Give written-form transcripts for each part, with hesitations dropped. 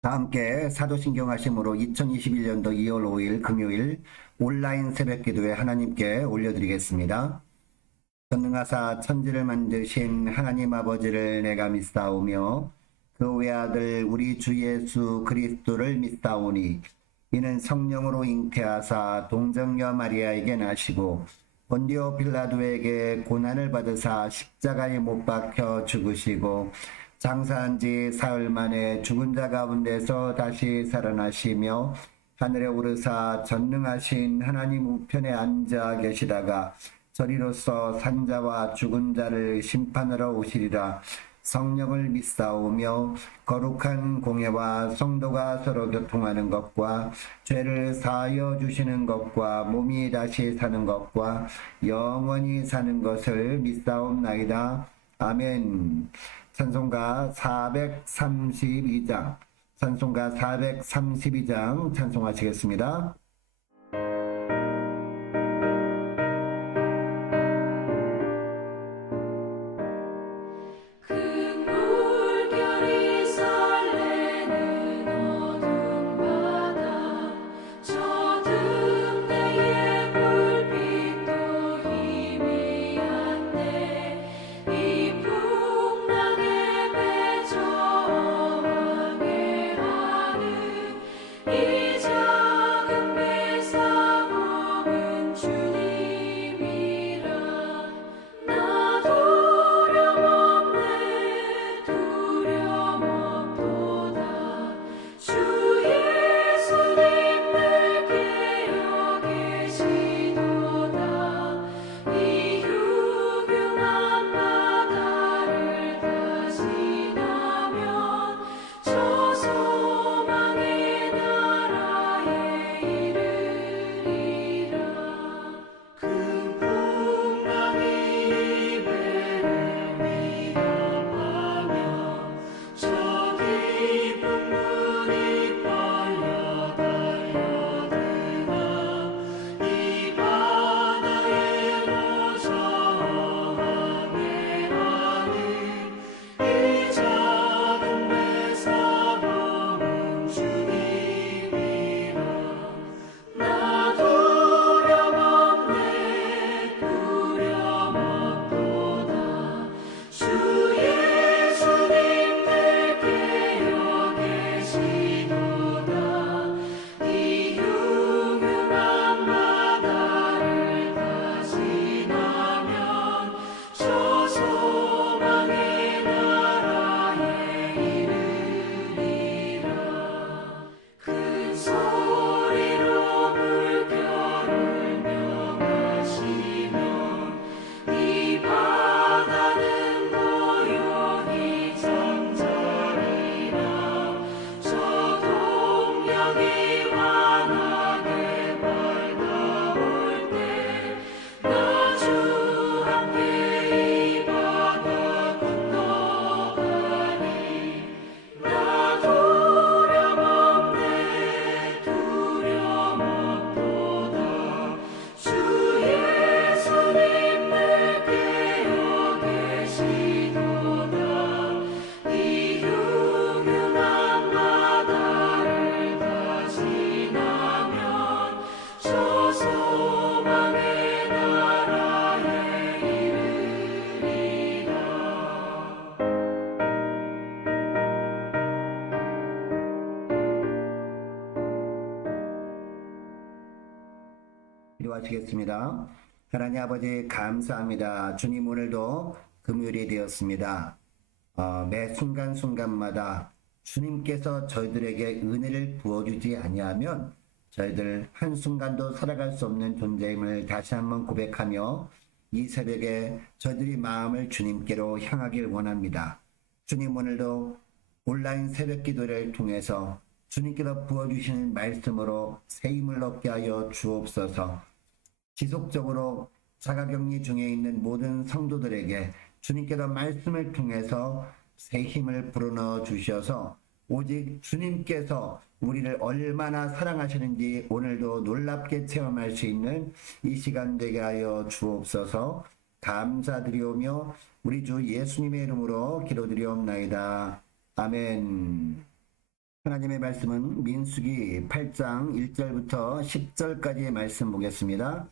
다 함께 사도신경 하심으로 2021년도 2월 5일 금요일 온라인 새벽기도에 하나님께 올려드리겠습니다. 전능하사 천지를 만드신 하나님 아버지를 내가 믿사오며 그 외아들 우리 주 예수 그리스도를 믿사오니 이는 성령으로 잉태하사 동정녀 마리아에게 나시고 본디오 빌라도에게 고난을 받으사 십자가에 못 박혀 죽으시고 장사한 지 사흘 만에 죽은 자 가운데서 다시 살아나시며 하늘에 오르사 전능하신 하나님 우편에 앉아 계시다가 저리로서 산자와 죽은 자를 심판하러 오시리라. 성령을 믿사오며 거룩한 공예와 성도가 서로 교통하는 것과 죄를 사하여 주시는 것과 몸이 다시 사는 것과 영원히 사는 것을 믿사옵나이다. 아멘. 찬송가 432장, 찬송가 432장 찬송하시겠습니다. 큰 물결이 설레는 어두운 바다 저등 내의 불빛도 희미한데 이 풍랑에 맺어 항해하는 이 작은 배사 몸은 주님이라 나 두려움 없도다 주 예수님 늘 깨어 계시도다 이 흉흉한 바다를 다시 나면 저 소망의 나라에 이르리라 큰 풍랑이 배를 위협하며 저 깊은 물이 빨려 달려드나 이 바다에 놓여 항해하는 이 작은 배사 몸은 주님이라 나 두려움 없도다 주 예수님 늘 깨어 계시도다 이 흉흉한 바다를 다시 나면 저 소망의 나라에 이르리라 큰 소리로 물결을 명하시며 이 바다는 고요히 잠자리라 저 동력이 환하게 밝아올 때 나 주 함께 이 바다 건너가리 나 두려움 없도다 주 예수님 늘 깨어 계시도다 이 흉흉한 바다를 다시 나면 저 소망의 나라에 이르리라 기도하시겠습니다. 하나님 아버지 감사합니다. 주님 오늘도 금요일이 되었습니다. 매 순간순간마다 주님께서 저희들에게 은혜를 부어주지 아니하면 저희들 한순간도 살아갈 수 없는 존재임을 다시 한번 고백하며 이 새벽에 저희들이 마음을 주님께로 향하길 원합니다. 주님 오늘도 온라인 새벽 기도를 통해서 주님께서 부어주시는 말씀으로 새 힘을 얻게 하여 주옵소서. 지속적으로 자가격리 중에 있는 모든 성도들에게 주님께서 말씀을 통해서 새 힘을 불어넣어 주셔서 오직 주님께서 우리를 얼마나 사랑하시는지 오늘도 놀랍게 체험할 수 있는 이 시간 되게 하여 주옵소서. 감사드리오며 우리 주 예수님의 이름으로 기도드리옵나이다. 아멘. 하나님의 말씀은 민수기 8장 1절부터 10절까지의 말씀 보겠습니다.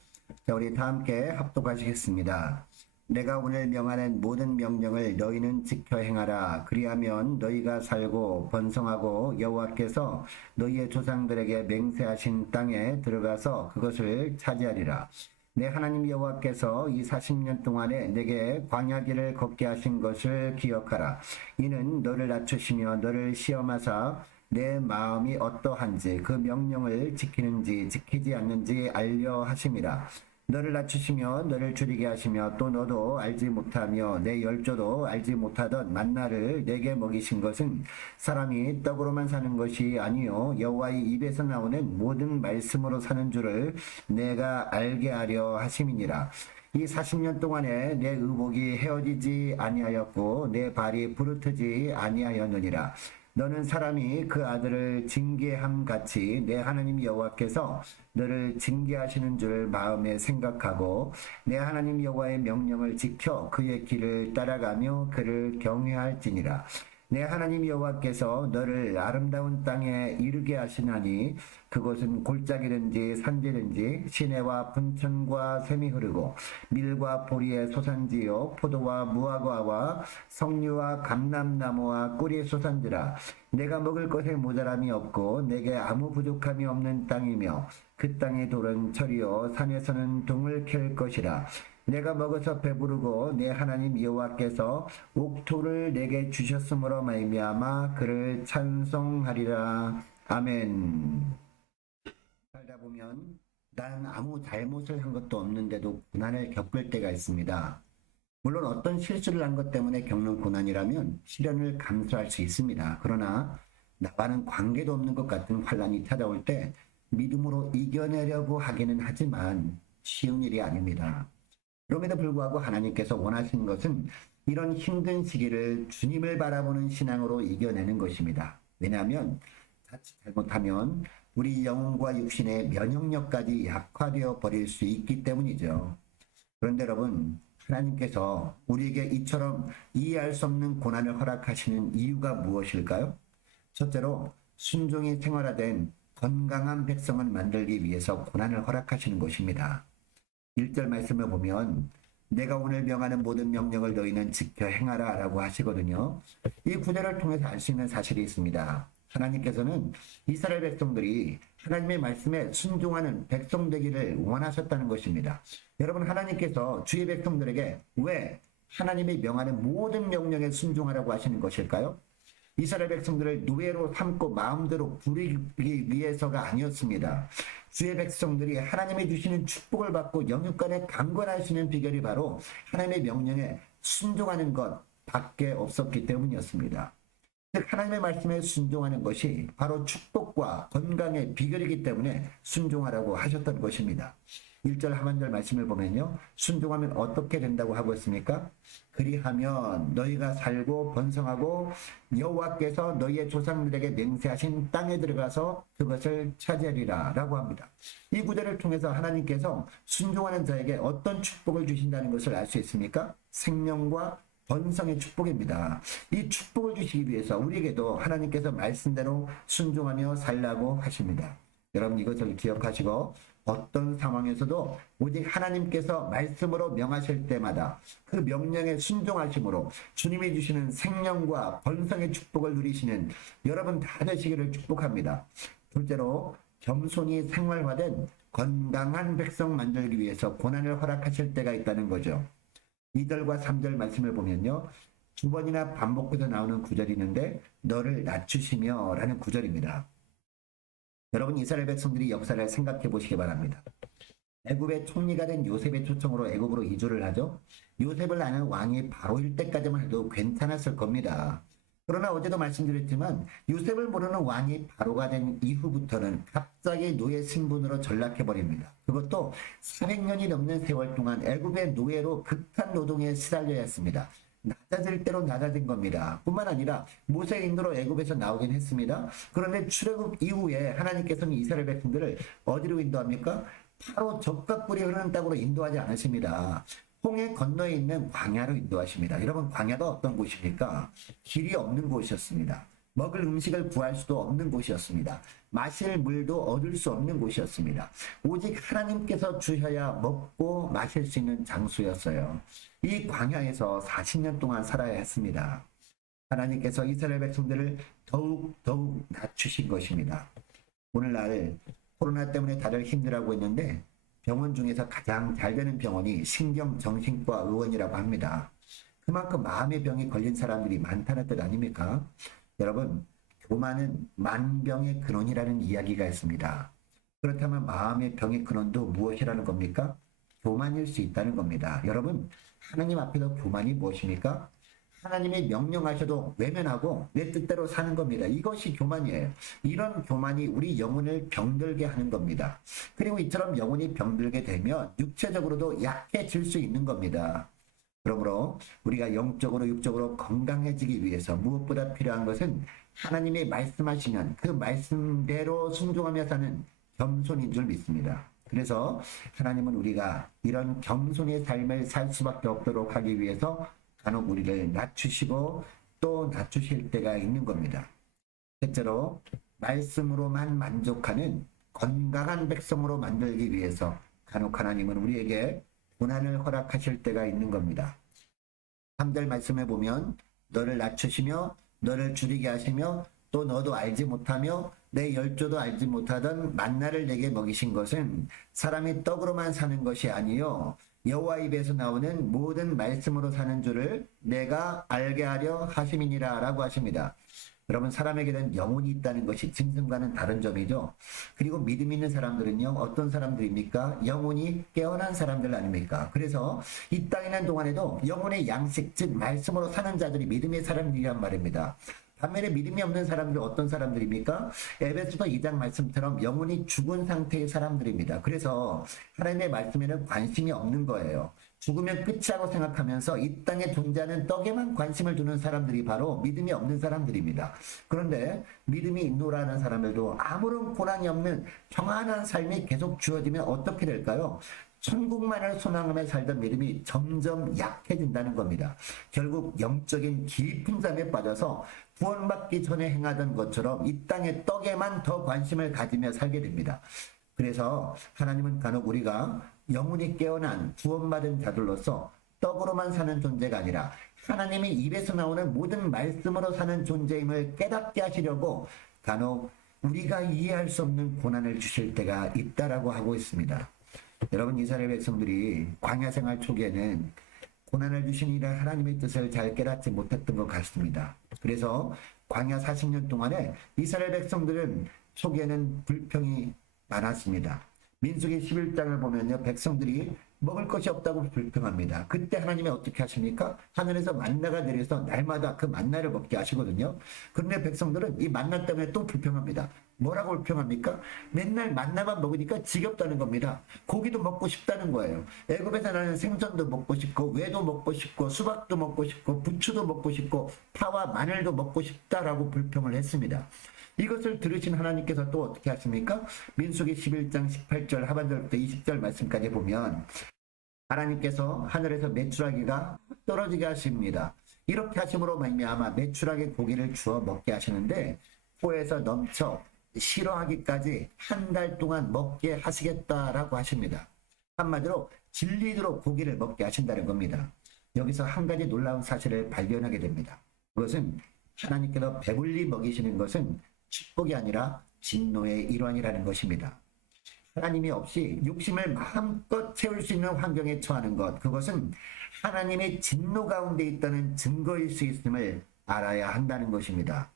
자, 우리 다 함께 합독하시겠습니다. 내가 오늘 명하는 모든 명령을 너희는 지켜 행하라. 그리하면 너희가 살고 번성하고 여호와께서 너희의 조상들에게 맹세하신 땅에 들어가서 그것을 차지하리라. 내 하나님 여호와께서 이 40년 동안에 내게 광야길을 걷게 하신 것을 기억하라. 이는 너를 낮추시며 너를 시험하사 내 마음이 어떠한지 그 명령을 지키는지 지키지 않는지 알려 하심이라. 너를 낮추시며 너를 줄이게 하시며 또 너도 알지 못하며 내 열조도 알지 못하던 만나를 내게 먹이신 것은 사람이 떡으로만 사는 것이 아니요 여호와의 입에서 나오는 모든 말씀으로 사는 줄을 내가 알게 하려 하심이니라. 이 40년 동안에 내 의복이 헤어지지 아니하였고 내 발이 부르트지 아니하였느니라. 너는 사람이 그 아들을 징계함 같이 내 하나님 여호와께서 너를 징계하시는 줄 마음에 생각하고 내 하나님 여호와의 명령을 지켜 그의 길을 따라가며 그를 경외할지니라. 내 하나님 여호와께서 너를 아름다운 땅에 이르게 하시나니 그곳은 골짜기든지 산지든지 시내와 분천과 샘이 흐르고 밀과 보리의 소산지요 포도와 무화과와 석류와 감람나무와 꿀이 소산지라. 내가 먹을 것에 모자람이 없고 내게 아무 부족함이 없는 땅이며 그 땅의 돌은 철이요 산에서는 동을 캘 것이라. 내가 먹어서 배부르고 내 하나님 여호와께서 옥토를 내게 주셨으므로 말미암아 그를 찬송하리라. 아멘. 살다 보면 난 아무 잘못을 한 것도 없는데도 고난을 겪을 때가 있습니다. 물론 어떤 실수를 한 것 때문에 겪는 고난이라면 시련을 감수할 수 있습니다. 그러나 나와는 관계도 없는 것 같은 환난이 찾아올 때 믿음으로 이겨내려고 하기는 하지만 쉬운 일이 아닙니다. 그럼에도 불구하고 하나님께서 원하시는 것은 이런 힘든 시기를 주님을 바라보는 신앙으로 이겨내는 것입니다. 왜냐하면 자칫 잘못하면 우리 영혼과 육신의 면역력까지 약화되어 버릴 수 있기 때문이죠. 그런데 여러분, 하나님께서 우리에게 이처럼 이해할 수 없는 고난을 허락하시는 이유가 무엇일까요? 첫째로 순종이 생활화된 건강한 백성을 만들기 위해서 고난을 허락하시는 것입니다. 1절 말씀을 보면 내가 오늘 명하는 모든 명령을 너희는 지켜 행하라 라고 하시거든요. 이 구절을 통해서 알 수 있는 사실이 있습니다. 하나님께서는 이스라엘 백성들이 하나님의 말씀에 순종하는 백성 되기를 원하셨다는 것입니다. 여러분, 하나님께서 주의 백성들에게 왜 하나님이 명하는 모든 명령에 순종하라고 하시는 것일까요? 이스라엘 백성들을 노예로 삼고 마음대로 부리기 위해서가 아니었습니다. 주의 백성들이 하나님이 주시는 축복을 받고 영육간에 강건할 수 있는 비결이 바로 하나님의 명령에 순종하는 것 밖에 없었기 때문이었습니다. 즉 하나님의 말씀에 순종하는 것이 바로 축복과 건강의 비결이기 때문에 순종하라고 하셨던 것입니다. 1절 하반절 말씀을 보면요. 순종하면 어떻게 된다고 하고 있습니까? 그리하면 너희가 살고 번성하고 여호와께서 너희의 조상들에게 맹세하신 땅에 들어가서 그것을 차지하리라 라고 합니다. 이 구절을 통해서 하나님께서 순종하는 자에게 어떤 축복을 주신다는 것을 알 수 있습니까? 생명과 번성의 축복입니다. 이 축복을 주시기 위해서 우리에게도 하나님께서 말씀대로 순종하며 살라고 하십니다. 여러분 이것을 기억하시고 어떤 상황에서도 오직 하나님께서 말씀으로 명하실 때마다 그 명령에 순종하심으로 주님이 주시는 생명과 번성의 축복을 누리시는 여러분 다 되시기를 축복합니다. 둘째로 겸손히 생활화된 건강한 백성 만들기 위해서 고난을 허락하실 때가 있다는 거죠. 2절과 3절 말씀을 보면요. 두 번이나 반복해서 나오는 구절이 있는데 너를 낮추시며 라는 구절입니다. 여러분 이스라엘 백성들이 역사를 생각해 보시기 바랍니다. 애굽의 총리가 된 요셉의 초청으로 애굽으로 이주를 하죠. 요셉을 아는 왕이 바로일 때까지만 해도 괜찮았을 겁니다. 그러나 어제도 말씀드렸지만 요셉을 모르는 왕이 바로가 된 이후부터는 갑자기 노예 신분으로 전락해 버립니다. 그것도 400년이 넘는 세월 동안 애굽의 노예로 극한 노동에 시달려야 했습니다. 낮아질 대로 낮아진 겁니다. 뿐만 아니라 모세의 인도로 애굽에서 나오긴 했습니다. 그런데 출애굽 이후에 하나님께서는 이스라엘 백성들을 어디로 인도합니까? 바로 적과 꿀이 흐르는 땅으로 인도하지 않으십니다. 홍해 건너에 있는 광야로 인도하십니다. 여러분 광야가 어떤 곳입니까? 길이 없는 곳이었습니다. 먹을 음식을 구할 수도 없는 곳이었습니다. 마실 물도 얻을 수 없는 곳이었습니다. 오직 하나님께서 주셔야 먹고 마실 수 있는 장소였어요. 이 광야에서 40년 동안 살아야 했습니다. 하나님께서 이스라엘 백성들을 더욱 낮추신 것입니다. 오늘날 코로나 때문에 다들 힘들어하고 있는데 병원 중에서 가장 잘 되는 병원이 신경정신과 의원이라고 합니다. 그만큼 마음의 병에 걸린 사람들이 많다는 뜻 아닙니까? 여러분, 교만은 만병의 근원이라는 이야기가 있습니다. 그렇다면 마음의 병의 근원도 무엇이라는 겁니까? 교만일 수 있다는 겁니다. 여러분, 하나님 앞에서 교만이 무엇입니까? 하나님이 명령하셔도 외면하고 내 뜻대로 사는 겁니다. 이것이 교만이에요. 이런 교만이 우리 영혼을 병들게 하는 겁니다. 그리고 이처럼 영혼이 병들게 되면 육체적으로도 약해질 수 있는 겁니다. 그러므로 우리가 영적으로 육적으로 건강해지기 위해서 무엇보다 필요한 것은 하나님이 말씀하시면 그 말씀대로 순종하며 사는 겸손인 줄 믿습니다. 그래서 하나님은 우리가 이런 겸손의 삶을 살 수밖에 없도록 하기 위해서 간혹 우리를 낮추시고 또 낮추실 때가 있는 겁니다. 실제로 말씀으로만 만족하는 건강한 백성으로 만들기 위해서 간혹 하나님은 우리에게 고난을 허락하실 때가 있는 겁니다. 3절 말씀에 보면 너를 낮추시며 너를 줄이게 하시며 또 너도 알지 못하며 내 열조도 알지 못하던 만나를 내게 먹이신 것은 사람이 떡으로만 사는 것이 아니요 여호와 입에서 나오는 모든 말씀으로 사는 줄을 내가 알게 하려 하심이니라 라고 하십니다. 여러분, 사람에게는 영혼이 있다는 것이 짐승과는 다른 점이죠. 그리고 믿음 있는 사람들은요, 어떤 사람들입니까? 영혼이 깨어난 사람들 아닙니까? 그래서 이 땅에 있는 동안에도 영혼의 양식, 즉 말씀으로 사는 자들이 믿음의 사람들이란 말입니다. 반면에 믿음이 없는 사람들은 어떤 사람들입니까? 에베소서 2장 말씀처럼 영혼이 죽은 상태의 사람들입니다. 그래서 하나님의 말씀에는 관심이 없는 거예요. 죽으면 끝이라고 생각하면서 이 땅에 존재하는 떡에만 관심을 두는 사람들이 바로 믿음이 없는 사람들입니다. 그런데 믿음이 있노라는 사람들도 아무런 고난이 없는 평안한 삶이 계속 주어지면 어떻게 될까요? 천국만을 소망하며 살던 믿음이 점점 약해진다는 겁니다. 결국 영적인 깊은 잠에 빠져서 구원받기 전에 행하던 것처럼 이 땅의 떡에만 더 관심을 가지며 살게 됩니다. 그래서 하나님은 간혹 우리가 영혼이 깨어난 구원받은 자들로서 떡으로만 사는 존재가 아니라 하나님의 입에서 나오는 모든 말씀으로 사는 존재임을 깨닫게 하시려고 간혹 우리가 이해할 수 없는 고난을 주실 때가 있다라고 하고 있습니다. 여러분, 이스라엘 백성들이 광야 생활 초기에는 고난을 주시니라 하나님의 뜻을 잘 깨닫지 못했던 것 같습니다. 그래서 광야 40년 동안에 이스라엘 백성들은 초기에는 불평이 많았습니다. 민수기 11장을 보면요, 백성들이 먹을 것이 없다고 불평합니다. 그때 하나님이 어떻게 하십니까? 하늘에서 만나가 내려서 날마다 그 만나를 먹게 하시거든요. 그런데 백성들은 이 만나 때문에 또 불평합니다. 뭐라고 불평합니까? 맨날 만나만 먹으니까 지겹다는 겁니다. 고기도 먹고 싶다는 거예요. 애굽에서 나는 생선도 먹고 싶고 외도 먹고 싶고 수박도 먹고 싶고 부추도 먹고 싶고 파와 마늘도 먹고 싶다라고 불평을 했습니다. 이것을 들으신 하나님께서 또 어떻게 하십니까? 민수기 11장 18절 하반절부터 20절 말씀까지 보면 하나님께서 하늘에서 메추라기가 떨어지게 하십니다. 이렇게 하심으로 말미암아 메추라기 고기를 주어 먹게 하시는데 코에서 넘쳐 싫어하기까지 한 달 동안 먹게 하시겠다라고 하십니다. 한마디로 질리도록 고기를 먹게 하신다는 겁니다. 여기서 한 가지 놀라운 사실을 발견하게 됩니다. 그것은 하나님께서 배불리 먹이시는 것은 축복이 아니라 진노의 일환이라는 것입니다. 하나님이 없이 욕심을 마음껏 채울 수 있는 환경에 처하는 것, 그것은 하나님의 진노 가운데 있다는 증거일 수 있음을 알아야 한다는 것입니다.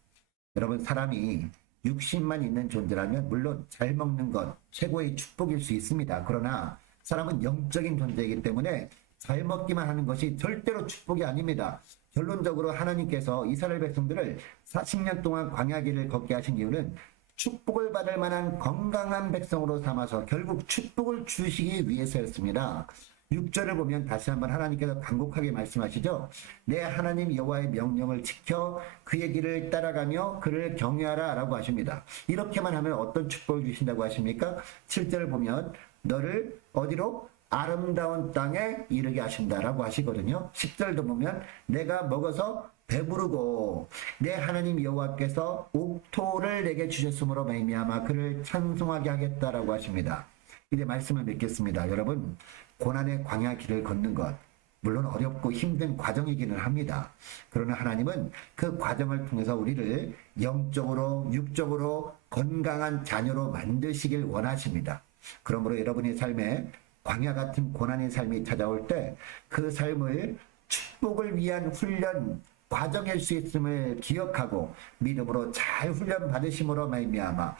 여러분, 사람이 육신만 있는 존재라면 물론 잘 먹는 것 최고의 축복일 수 있습니다. 그러나 사람은 영적인 존재이기 때문에 잘 먹기만 하는 것이 절대로 축복이 아닙니다. 결론적으로 하나님께서 이스라엘 백성들을 40년 동안 광야길을 걷게 하신 이유는 축복을 받을 만한 건강한 백성으로 삼아서 결국 축복을 주시기 위해서였습니다. 6절을 보면 다시 한번 하나님께서 간곡하게 말씀하시죠. 내 하나님 여호와의 명령을 지켜 그의 길을 따라가며 그를 경외하라 라고 하십니다. 이렇게만 하면 어떤 축복을 주신다고 하십니까? 7절을 보면 너를 어디로? 아름다운 땅에 이르게 하신다라고 하시거든요. 10절도 보면 내가 먹어서 배부르고 내 하나님 여호와께서 옥토를 내게 주셨으므로 말미암아 그를 찬송하게 하겠다라고 하십니다. 이제 말씀을 맺겠습니다. 여러분, 고난의 광야 길을 걷는 것 물론 어렵고 힘든 과정이기는 합니다. 그러나 하나님은 그 과정을 통해서 우리를 영적으로 육적으로 건강한 자녀로 만드시길 원하십니다. 그러므로 여러분의 삶에 광야 같은 고난의 삶이 찾아올 때 그 삶을 축복을 위한 훈련 과정일 수 있음을 기억하고 믿음으로 잘 훈련 받으심으로 말미암아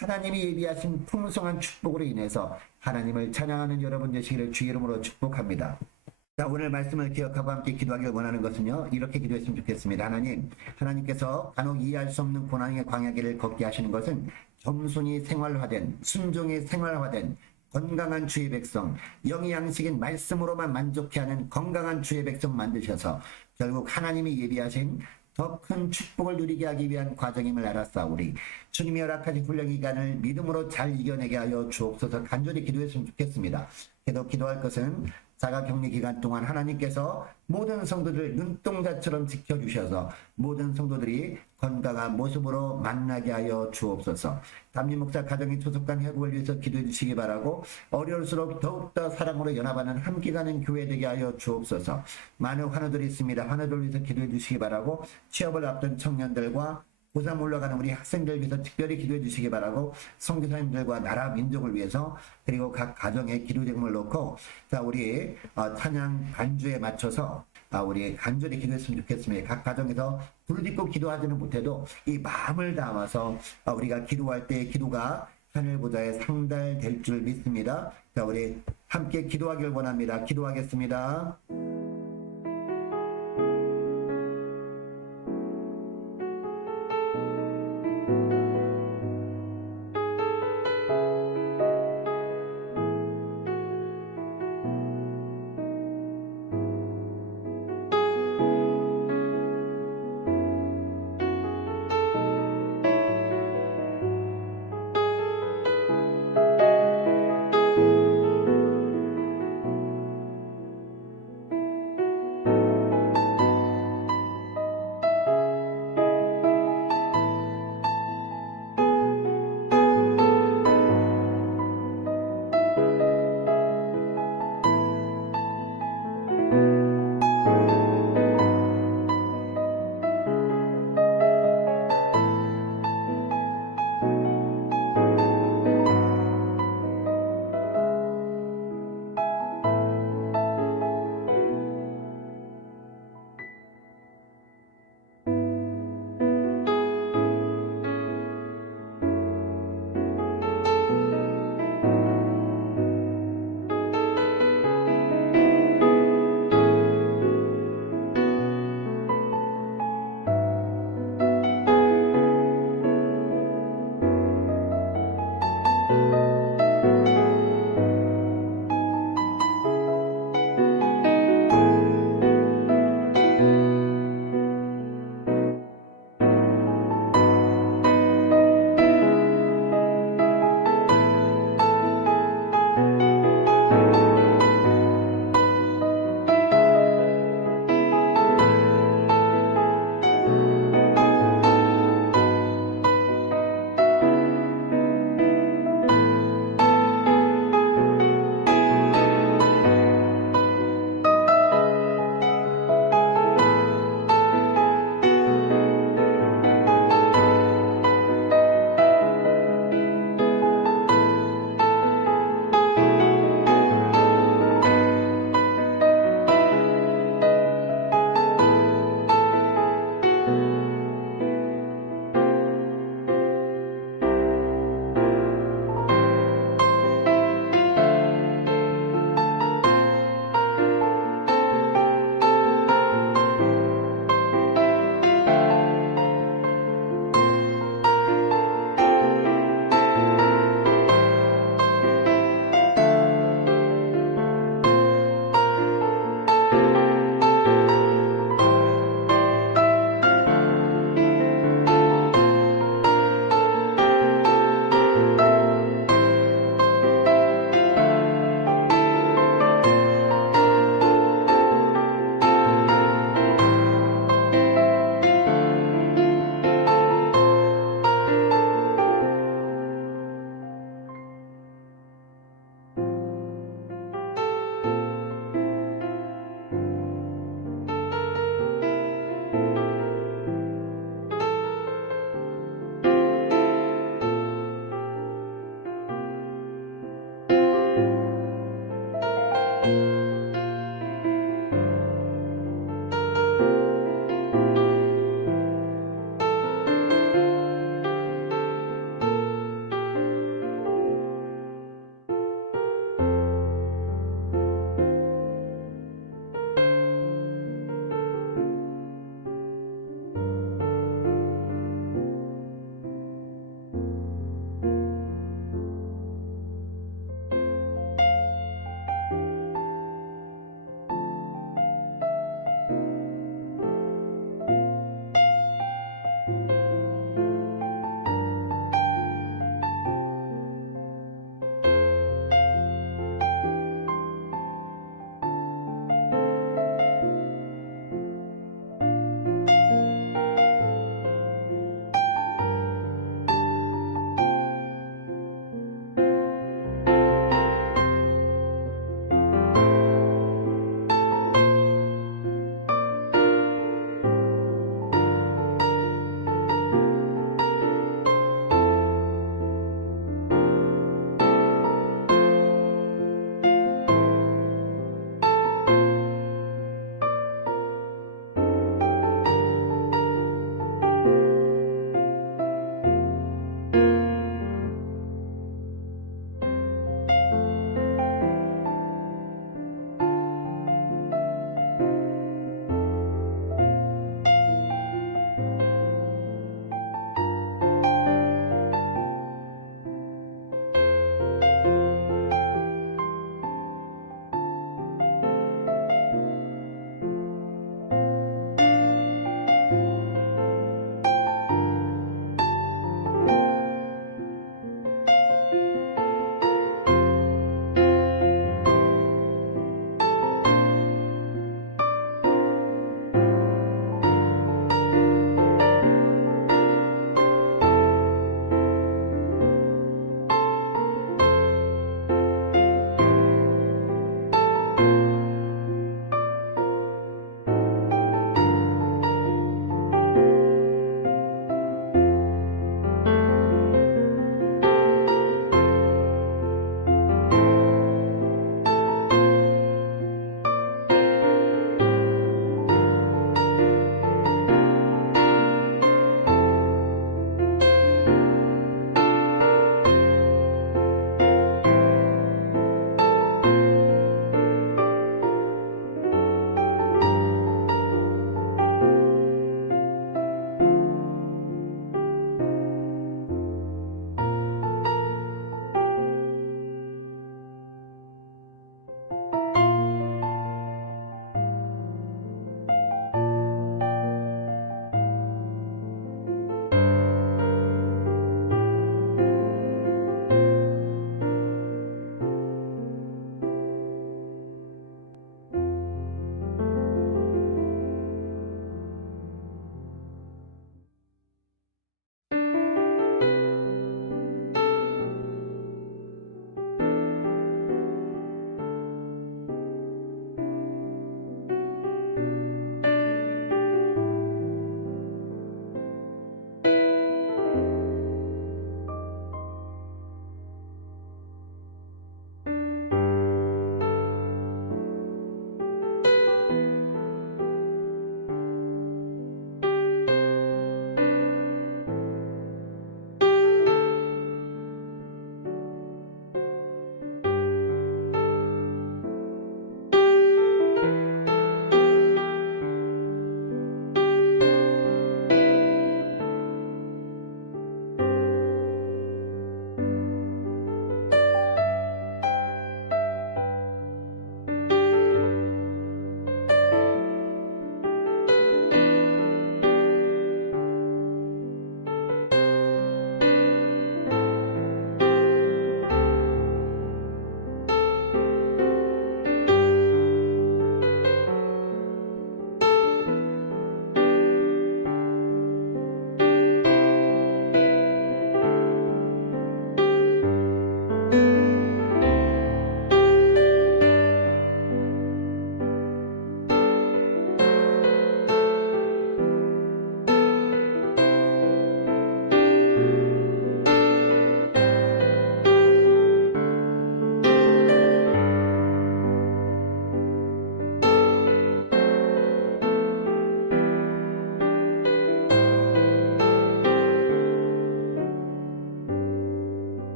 하나님이 예비하신 풍성한 축복으로 인해서 하나님을 찬양하는 여러분 되시기를 주의 이름으로 축복합니다. 자, 오늘 말씀을 기억하고 함께 기도하길 원하는 것은요, 이렇게 기도했으면 좋겠습니다. 하나님께서 간혹 이해할 수 없는 고난의 광야길을 걷게 하시는 것은 겸손히 생활화된, 순종이 생활화된 건강한 주의 백성, 영의 양식인 말씀으로만 만족해 하는 건강한 주의 백성 만드셔서 결국 하나님이 예비하신 더 큰 축복을 누리게 하기 위한 과정임을 알았사오니 주님이 허락하신 훈련 기간을 믿음으로 잘 이겨내게 하여 주옵소서. 간절히 기도했으면 좋겠습니다. 기도할 것은 자가격리 기간 동안 하나님께서 모든 성도들 눈동자처럼 지켜주셔서 모든 성도들이 건강한 모습으로 만나게 하여 주옵소서. 담임 목사 가정의 소속감 회복을 위해서 기도해 주시기 바라고 어려울수록 더욱더 사랑으로 연합하는 함께 가는 교회 되게 하여 주옵소서. 많은 환우들이 있습니다. 환우들 위해서 기도해 주시기 바라고 취업을 앞둔 청년들과 고3 올라가는 우리 학생들 위해서 특별히 기도해 주시기 바라고 선교사님들과 나라 민족을 위해서 그리고 각 가정에 기도 제목을 놓고 자 우리 찬양 반주에 맞춰서 우리 간절히 기도했으면 좋겠습니다. 각 가정에서 부르짖고 기도하지는 못해도 이 마음을 담아서 우리가 기도할 때 기도가 하늘 보좌에 상달될 줄 믿습니다. 자 우리 함께 기도하길 원합니다. 기도하겠습니다.